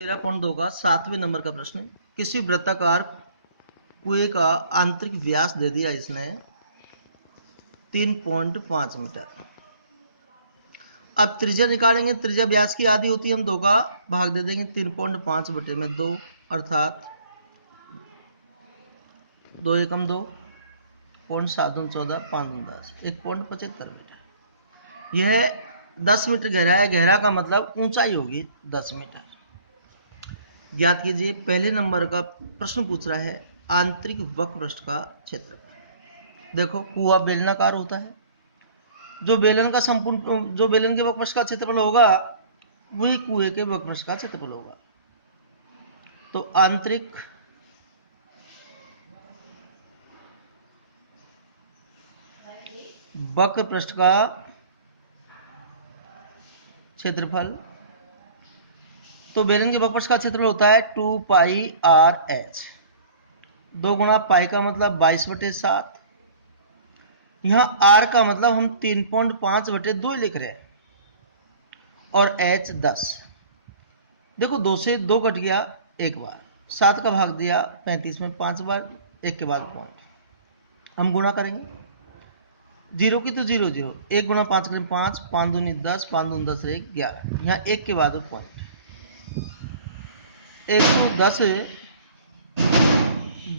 13.2 का 7वें नंबर का प्रश्न। किसी वृत्ताकार कुएं का आंतरिक व्यास दे दिया इसने 3.5 मीटर। अब त्रिज्या निकालेंगे। त्रिज्या व्यास की आधी होती है, हम 2 का भाग दे देंगे 3.5 बटे में 2, अर्थात 2 एकम 2, 0.714, 5 10, 1.75 मीटर। यह 10 मीटर गहरा है। गहरा का मतलब ऊंचाई होगी 10 मीटर। ज्ञात कीजिए। पहले नंबर का प्रश्न पूछ रहा है आंतरिक वक्रपृष्ठ का क्षेत्र। देखो, कुआं बेलनाकार होता है। जो बेलन के वक्रपृष्ठ का क्षेत्रफल होगा वही कुएं के वक्रपृष्ठ का क्षेत्रफल होगा। तो आंतरिक वक्रपृष्ठ का क्षेत्रफल, तो बेलन के वक्रपृष्ठ का क्षेत्रफल होता है 2 पाई आर एच। 2 गुणा पाई का मतलब 22/7। यहां आर का मतलब हम 3.5/2 लिख रहे हैं और एच 10। देखो, 2 से 2 कट गया एक बार, 7 का भाग दिया 35 में 5 बार, एक के बाद पॉइंट। हम गुणा करेंगे। 0 की तो 0 0, 1 गुणा 5 करें 5, 5 दूनी 10, 5 दूनी 10 रहे 11। यहाँ 1 के बाद पॉइंट। 110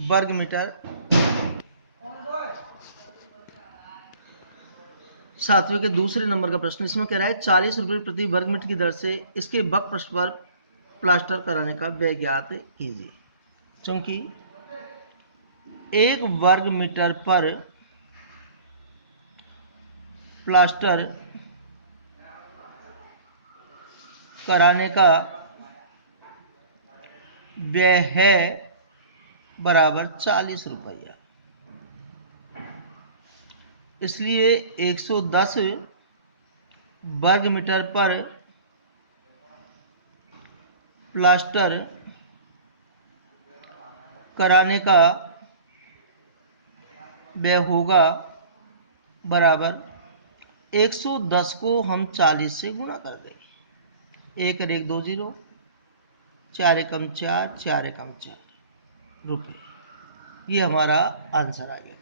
वर्ग मीटर 7वें के दूसरे नंबर का प्रश्न। इसमें कह रहा है 40 रुपये प्रति वर्ग मीटर की दर से इसके वक्रपृष्ठ पर प्लास्टर कराने का व्यय ज्ञात कीजिए। चूंकि 1 वर्ग मीटर पर प्लास्टर कराने का व्यय है बराबर 40 रुपया, इसलिए 110 वर्ग मीटर पर प्लास्टर कराने का व्यय होगा बराबर 110 को हम 40 से गुणा कर देंगे। 1 और 1 2 0, 4 एकम 4, 4 एकम 4 रुपये। ये हमारा आंसर आ गया।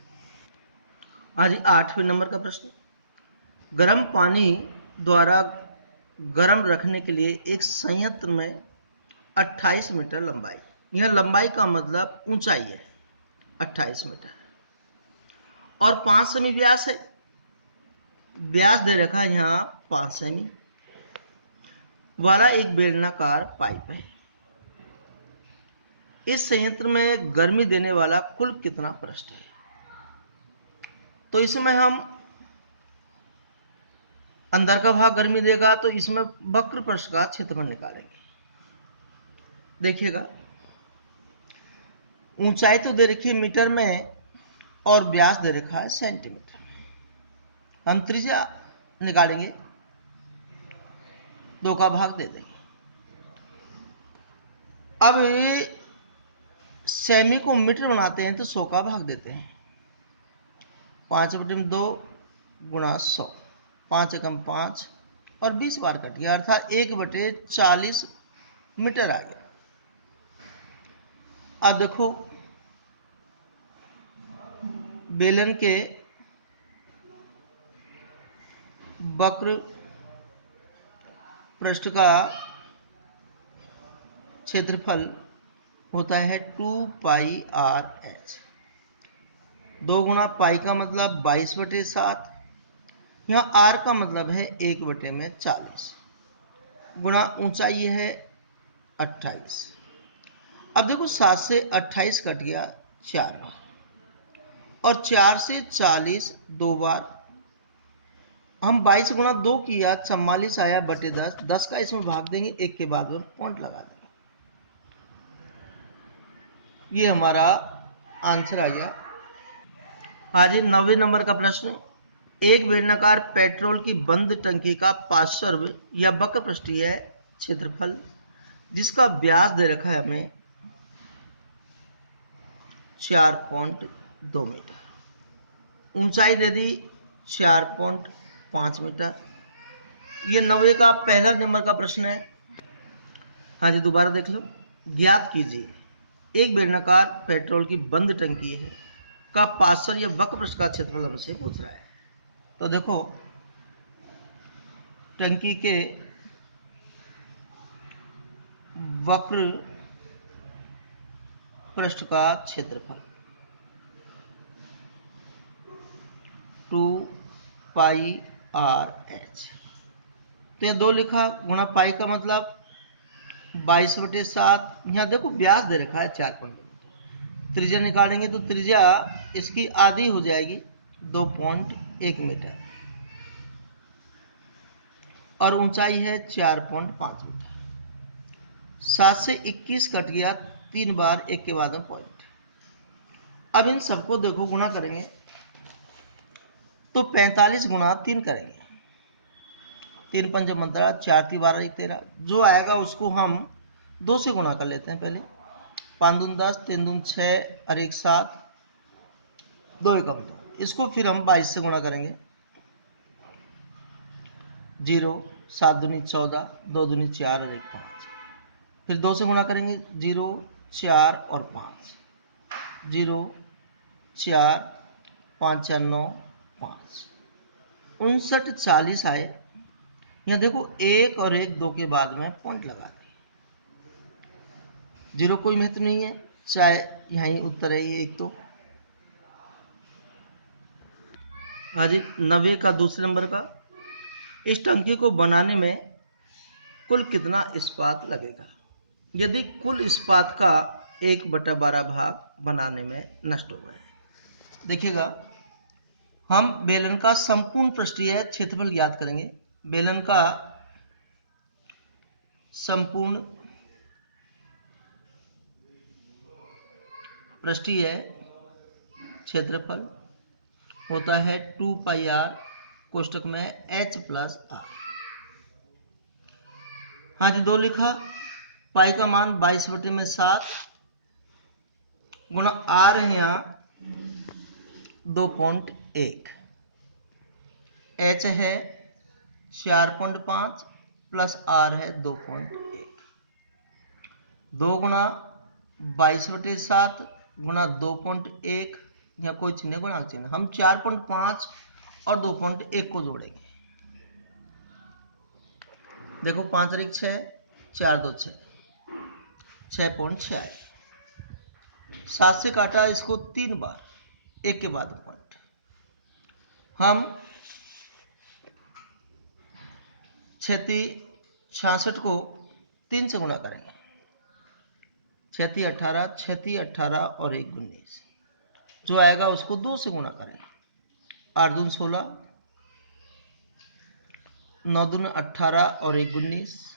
आज 8वें नंबर का प्रश्न। गर्म पानी द्वारा गर्म रखने के लिए एक संयंत्र में 28 मीटर लंबाई, यह लंबाई का मतलब ऊंचाई है 28 मीटर, और 5 सेमी व्यास है। व्यास दे रखा है यहाँ 5 सेमी वाला एक बेलनाकार पाइप है। इस संयंत्र में गर्मी देने वाला कुल कितना पृष्ठ है? तो इसमें हम अंदर का भाग गर्मी देगा, तो इसमें वक्रपृष्ठ का क्षेत्रफल निकालेंगे। देखिएगा, ऊंचाई तो दे रखी है मीटर में और व्यास दे रखा है सेंटीमीटर में। हम त्रिज्या निकालेंगे, 2 का भाग दे देंगे। अब ये सेमी को मीटर बनाते हैं तो 100 का भाग देते हैं। 5/2 गुणा 100, 5 एकम 5 और 20 बार कट गया, अर्थात 1/40 मीटर आ गया। अब देखो, बेलन के वक्र पृष्ठ का क्षेत्रफल होता है 2 पाई आर एच। 2 गुणा पाई का मतलब 22/7, यहाँ आर का मतलब है 1/40, गुणा ऊंचाई है 28। अब देखो, 7 से 28 कट गया 4 बार, और 4 से 40 2 बार। हम 22 गुणा 2 किया 44 आया बटे 10, 10 का इसमें भाग देंगे, एक के बाद में पॉइंट लगा देंगे। ये हमारा आंसर आ गया। आज 9वें नंबर का प्रश्न। एक बेलनाकार पेट्रोल की बंद टंकी का पार्श्व या वक्रपृष्ठीय क्षेत्रफल जिसका व्यास दे रखा है हमें 4.2 मीटर, ऊंचाई दे दी 4.5 मीटर। ये 9वें का पहला नंबर का प्रश्न है। हाँ जी, दोबारा देख लो। ज्ञात कीजिए, एक बेलनाकार पेट्रोल की बंद टंकी है का पार्श्व या वक्र पृष्ठ का क्षेत्रफल हमसे पूछ रहा है। तो देखो, टंकी के वक्र पृष्ठ का क्षेत्रफल 2πr/h। तो यह 2 लिखा गुणा पाई का मतलब 22/7। यहाँ देखो व्यास दे रखा है 4.2, त्रिज्या निकालेंगे तो त्रिज्या इसकी आधी हो जाएगी 2.1 मीटर और ऊंचाई है 4.5 मीटर। 7 से 21 कट गया 3 बार, एक के बाद में पॉइंट। अब इन सबको देखो गुणा करेंगे तो 45 गुणा 3 करेंगे, 3 पंच 15, 4 × 12 = 13। जो आएगा उसको हम 2 से गुणा कर लेते हैं पहले। 5 दूनी 10, 3 दूनी 6 और 1 7, 2 एकम 2। इसको फिर हम 22 से गुणा करेंगे। 0, 7 दूनी 14, 2 दूनी 4 और 1 5। फिर 2 से गुणा करेंगे, 0, 4 और 5, 0, 4, 5 4 9 5, 59 40 आए। यहाँ देखो 1 और 1 2 के बाद में पॉइंट लगा दें। 0 कोई महत्व नहीं है, चाहे यहीं उत्तर है ये एक। तो हाँ जी, 90 का दूसरे नंबर का, इस टंकी को बनाने में कुल कितना इस्पात लगेगा यदि कुल इस्पात का 1/12 भाग बनाने में नष्ट हो गए। देखिएगा, हम बेलन का संपूर्ण पृष्ठीय क्षेत्रफल ज्ञात करेंगे। बेलन का संपूर्ण पृष्ठीय क्षेत्रफल होता है 2πr कोष्टक में h + r। हाँ जी, 2 लिखा। पाई का मान 22/7 गुणा r है यहाँ 2.1, h है 4.5 प्लस r है 2.1। 2 गुणा 22/7 गुणा 2.1, यहाँ कोई चिन्ह गुणा चिन्ह, हम 4.5 और 2.1 को जोड़ेंगे। देखो 5 और 1 6, 4 2 6, 6.6 आएगा। 7 से काटा इसको 3 बार, एक के बाद पॉइंट। हम 66 को 3 से गुणा करेंगे। 36 18, 36 18 और 1 19। जो आएगा उसको 2 से गुणा करेंगे। 8 दूनी 16, 9 दूनी 18 और 1 19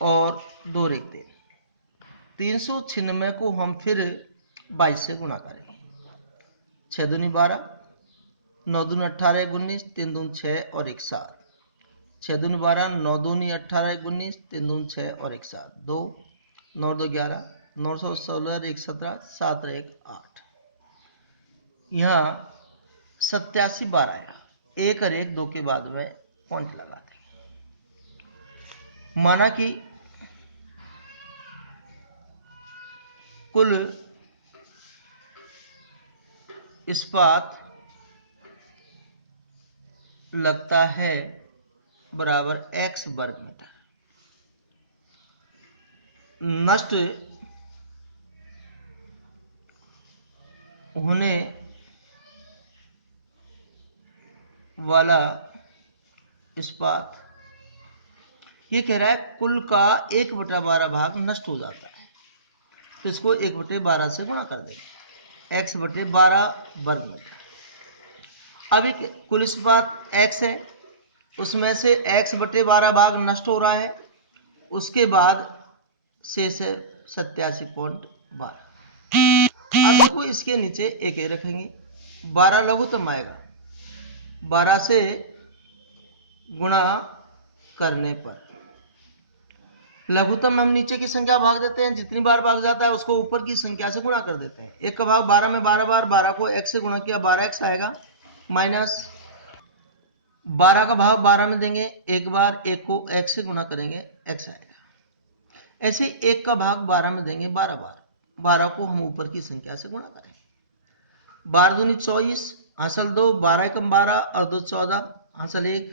और 2 और 1 3। 396 को हम फिर 22 से गुणा करेंगे। 6 दूनी 12, 9 दूनी 18 1 19, 3 दूनी 6 और 1 7। 6 दूनी 12, 9 दूनी 18 1 19, 3 दूनी 6 और 1 7, 2 9 2 11, 916 1 17, 7 और 1 8। यहाँ 87 बार आया। 1 और 1 2 के बाद में पॉइंट लगा देंगे। माना कि कुल इस्पात लगता है बराबर x वर्ग मीटर। नष्ट होने वाला इस्पात, ये कह रहा है कुल का 1/12 भाग नष्ट हो जाता है, तो इसको 1/12 से गुणा कर देंगे। x/12 वर्ग मीटर। अभी कुल इस्पात x है, उसमें से x/12 भाग नष्ट हो रहा है, उसके बाद शेष है 87.12। अब देखो इसके नीचे एक रखेंगे, 12 लघुत्तम आएगा। 12 से गुणा करने पर लघुत्तम हम नीचे की संख्या भाग देते हैं, जितनी बार भाग जाता है उसको ऊपर की संख्या से गुणा कर देते हैं। एक का भाग 12 में 12 बार, 12 को x से गुणा किया 12x आएगा, 12 का भाग 12 में देंगे, एक बार एक को x से गुना करेंगे, x आएगा। ऐसे 1 का भाग 12 में देंगे 12 बार, 12 को हम ऊपर की संख्या से गुणा करेंगे। 12 दूनी 24, हासिल 2, 12 एकम 12 और 2 14, हासिल 1,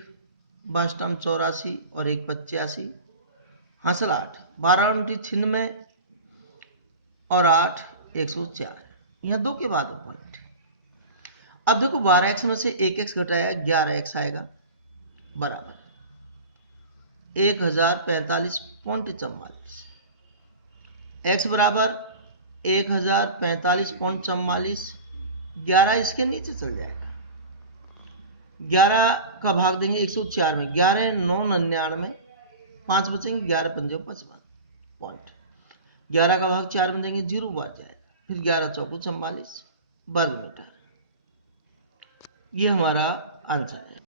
22 84 और 1 85, हासिल 8, 12 उनटी 96 और 8 104। यहाँ 2 के बाद पॉइंट। अब देखो 12x में से 1x घटाया 11x आएगा, बराबर 1045.44। x बराबर 1045.44, 11 इसके नीचे चल जाएगा। 11 का भाग देंगे 104 में, 11 9 99, 5 बचेंगे, 11 पंजे 55 पॉइंट। 11 का भाग 4 में देंगे, 0 बार जाएगा, फिर 11 चौको 44 वर्ग मीटर। ये हमारा आंसर है।